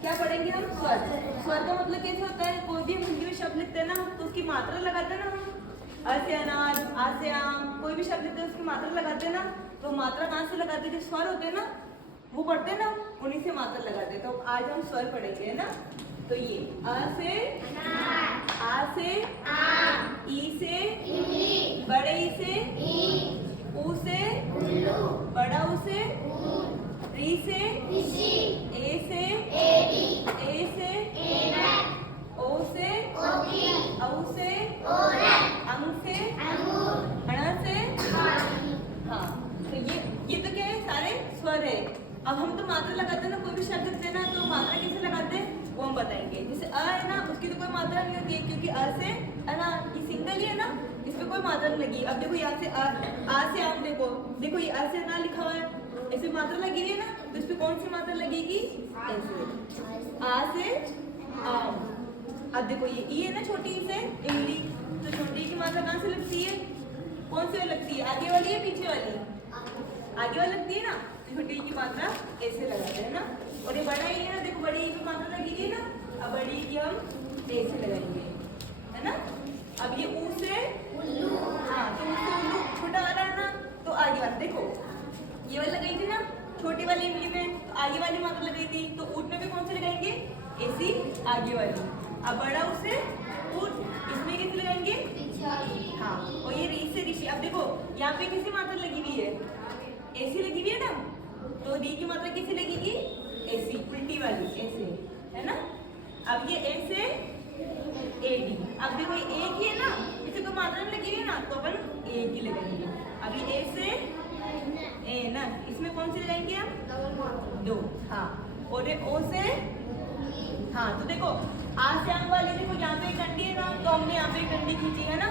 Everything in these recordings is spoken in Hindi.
क्या पढ़ेंगे हम? स्वर। स्वर का मतलब कैसे होता है? कोई भी हम हिंदी में शब्द लिखते हैं ना तो उसकी मात्रा लगाते हैं ना हम। अ से अनाज, आ से आम, कोई भी शब्द लिखते हैं उसकी मात्रा लगाते हैं ना। तो मात्रा कहाँ से लगाते हैं? जो स्वर होते हैं ना वो पढ़ते हैं ना, उन्हीं से मात्रा लगाते हैं। तो आज हम स्वर पढ़ेंगे, है ना। तो ये अ से अनाज, आ से आम, ई से इमली, बड़े ई से ऊ से उल्लू, बड़ा ऊ से ऊन, री से ऋषि, ए से एड़ी, ए से एनक, ओ से ओकिल, औ से ओरन, अंग से अंगूर, अण से हाथी। हाँ, तो ये तो क्या है? सारे स्वर है। अब हम तो मात्रा लगाते हैं ना, कोई भी शब्द लिखते हैं ना तो मात्रा कैसे लगाते हैं वो हम बताएंगे। जैसे अ है ना, उसकी तो कोई मात्रा नहीं होती है क्योंकि अ से अना ये सिंगल ही है ना, इसमें कोई मात्रा नहीं लगी। अब देखो यहाँ से आ से आम, देखो देखो ये अ से अना लिखा हुआ है, इसमें मात्रा लगी हुई है ना, तो इसमें कौन सी मात्रा लगेगी? ऐसे आ से आम। अब देखो ये ई है ना, छोटी ई से इमली, तो छोटी की मात्रा कहाँ से लगती है? कौन सी वाली लगती है? आगे वाली या पीछे वाली? आगे वाली लगती है ना, छोटी की मात्रा ऐसे लगाते हैं ना। और ये बड़ा ई है ना, देखो बड़ी ई की मात्रा लगी है ना, अब बड़ी ई की हम ऐसे लगाएंगे, है ना। अब ये ऊ से उल्लू, हाँ तो ऊ से उल्लू छोटा वाला है ना, तो आगे वाला देखो ये वाली लगाई थी ना छोटी वाली इमली में, तो आगे वाली मात्रा लगाई थी, तो ऊट में भी कौन सी लगाएंगे? ऐसी आगे वाली। अब बड़ा ऊ से ऊट, इसमें कैसे लगाएंगे? हाँ, और ये री से ऋषि। अब देखो यहाँ पे किसी मात्रा लगी हुई है? ऐसी लगी हुई है ना, तो री की मात्रा कैसी लगेगी? ऐसी उल्टी वाली, ऐसे, है ना। अब ये ऐसे एडी, अब देखो ये एक ही है ना, इसे कोई मात्रा नहीं लगी हुई है ना, तो अपन एक ही लगाएंगे। अब ये ऐसे ए ना, इसमें कौन सी लगाएंगे हम? दो। हाँ, और ये ओ से, हाँ तो देखो आ से आम वाली, देखो यहाँ पे एक डंडी है ना, तो हमने यहाँ पे एक डंडी खींची है ना,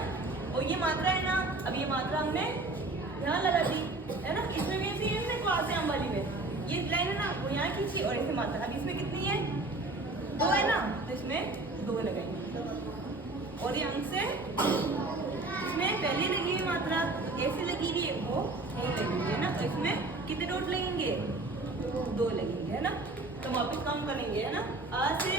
और ये मात्रा है ना, अब ये मात्रा हमने यहाँ लगा दी, है ना। इसमें भी ऐसी है ना, देखो आ से आम वाली में ये लाइन है ना, वो यहाँ खींची और ऐसे मात्रा। अब इसमें कितनी है? दो है ना, तो इसमें दो लगाएंगे। और ये अंक से, इसमें पहले लगी हुई मात्रा ऐसे लगी हुई है, वो नहीं लगी हुई है ना, तो इसमें कितने डॉट लगेंगे? दो लगेंगे, है ना। तो वापस काम करेंगे, है ना। आ से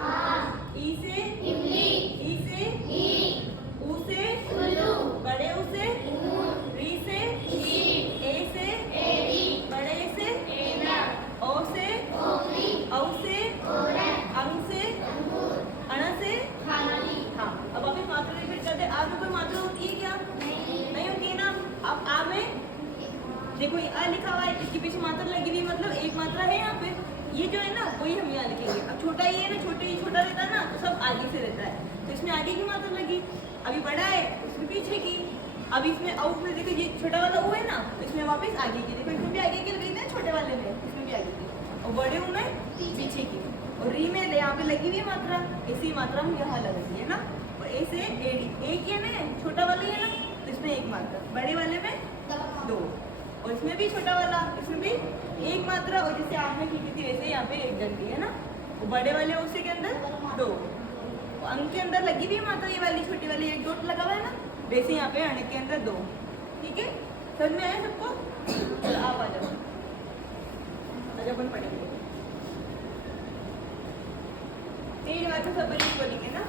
आम, ई से इमली, ई से ईंट, ऊ से उल्लू, बड़े ऊ से ऊन, री से शीट, ए से एड़ी, बड़े ए से एनक, ओ से ओखली, औ से ओरन, अंग से अंगूर, अण से हाथी। हाँ, अब वापस मात्रा रिपीट करते हैं। आ में कोई मात्रा होती है क्या? नहीं होती है ना। अब आ में देखो ये अ लिखा हुआ है, इसके पीछे मात्रा लगी हुई, मतलब एक मात्रा है यहाँ पे, ये जो है ना वही हम यहाँ लिखेंगे। अब छोटा ये है ना, छोटा रहता है ना, तो सब आगे से रहता है, तो इसमें आगे की मात्रा लगी। अभी बड़ा है उसमें पीछे की। अब इसमें आउट में देखो ये छोटा वाला वो है ना, तो इसमें वापस आगे की, देखो इसमें भी आगे की लगी ना, छोटे वाले में इसमें भी आगे की, और बड़े ऊ में पीछे की। और री में यहाँ पे लगी हुई मात्रा, ऐसी मात्रा हम यहाँ लगाएंगे, है ना। और ए से एडी, एक ही है ना, छोटा वाला ही है ना, तो इसमें एक मात्रा, बड़े वाले में दो, और इसमें भी छोटा वाला, इसमें भी एक मात्रा, और जैसे आपने खींची थी वैसे यहाँ पे एक डंडी, है ना। वो बड़े वाले उसी के अंदर दो, अंक के अंदर लगी हुई मात्रा ये वाली छोटी वाली एक डॉट लगा हुआ है ना, वैसे यहाँ पे अण के अंदर दो। ठीक है, समझ में आया सबको? चलो आप आ जाओ, अपन पढ़ेंगे। तेज आवाज से सब बोलेंगे ना।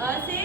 अ से